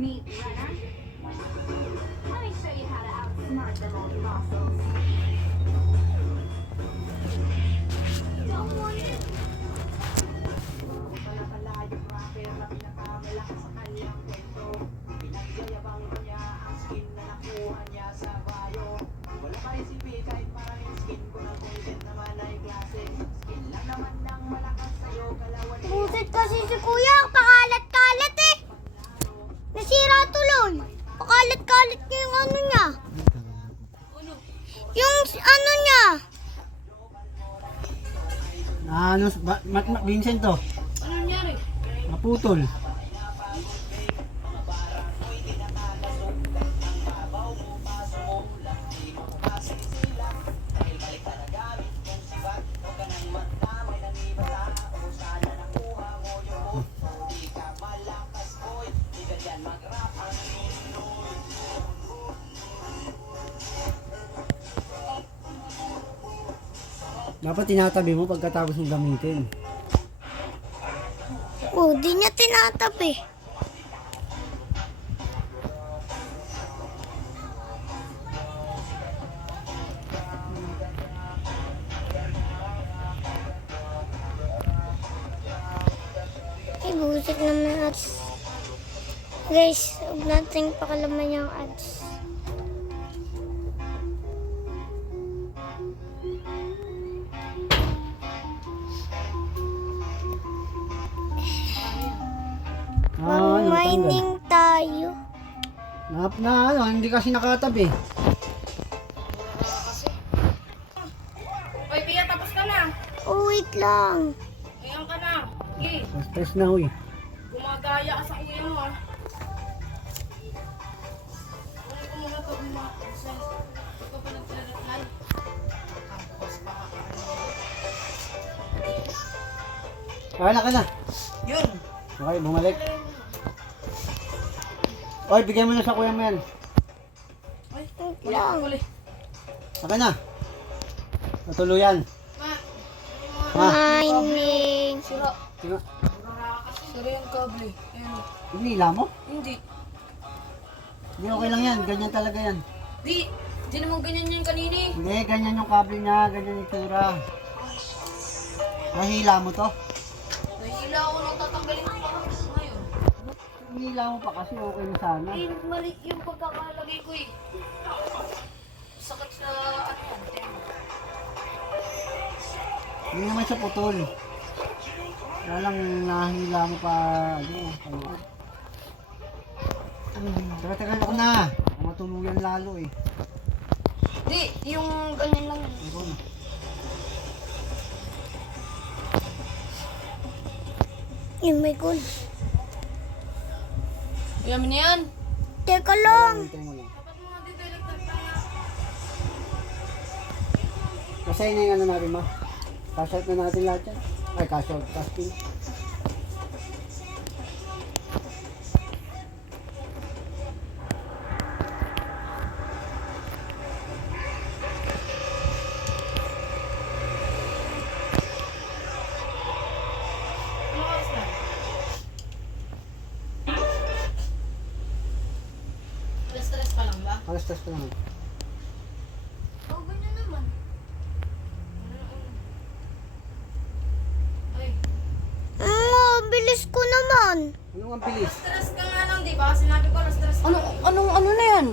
Meet Renner. Let me show you how to outsmart them old fossils. Don't want it. Pala pala yung rapper na pinakamalakas sa kanyang kwento. Pinagyayabang niya ang skin na nakuha niya sa bayo. Wala pa rin si P kahit parang yung skin ko na content naman ay klase. Skin lang naman ng malakas sa'yo kalawan niya. Buset kasi si kuya, pakalat-kalat eh. Nasira tuloy. Pakalat-kalat niya yung ano niya. Yung ano niya. Ano, Vincent to? Ano nangyari? Naputol. Dapat tinatabi mo pagkatapos mong gamitin. Oh, di niya tinatabi. Ay, buset naman ads. Guys, huwag natin pakalaman yung ads. Ano, Mag-mining tayo. ano, hindi kasi nakatabi. Oy, Pia, tapos ka na. Oh, wait lang. Ngayon ka na. Okay. Stress na huy. Gumagaya ka sa kuya mo, ah. Kunin ko muna to, mga consent. Huwag ka pa nagre-reply. Tapos baka Kaya ka na. Yun. Okay, bumalik. Oy, bigay mo na sa kuya mo yan. Ay, Wait lang. uli. Okay na. Natuluyan. Ma, Ha? Mining. sira. Sino? Sira yung kable. Ayun. Hinila mo? Hindi. Hindi, okay lang yan. Ganyan talaga yan. Di naman ganyan yung kanini. Hindi, ganyan yung kable niya. Ganyan yung itsura. Nahila mo to? Nahihila ako nang tatanggalin ko pa ngayon. Hinila mo pa kasi okay na sana. Eh, mali yung pagkakalagay ko eh. Sakit sa ano yan. Hindi naman siya putol. Kaya lang nahila mo pa. Tagal ako na. Matuluyan lalo eh. Di, yung ganyan lang. Ayun. Yun, may gold. Yamin na yan. Teka lang. Hintay mo lang. Dapat mo nga dito electric na nga. Kasi na yung ano natin ma. Cash out na natin lahat yan. Ay, cash out. Cash in. Ano oras na? Stress pa lang ba? Alas test pa naman. Oh, ganyan naman. Ay, Bilis ko naman. Ano ang bilis? stress ka nga lang, di ba? Sinabi ko na stress ka. Ano na yan?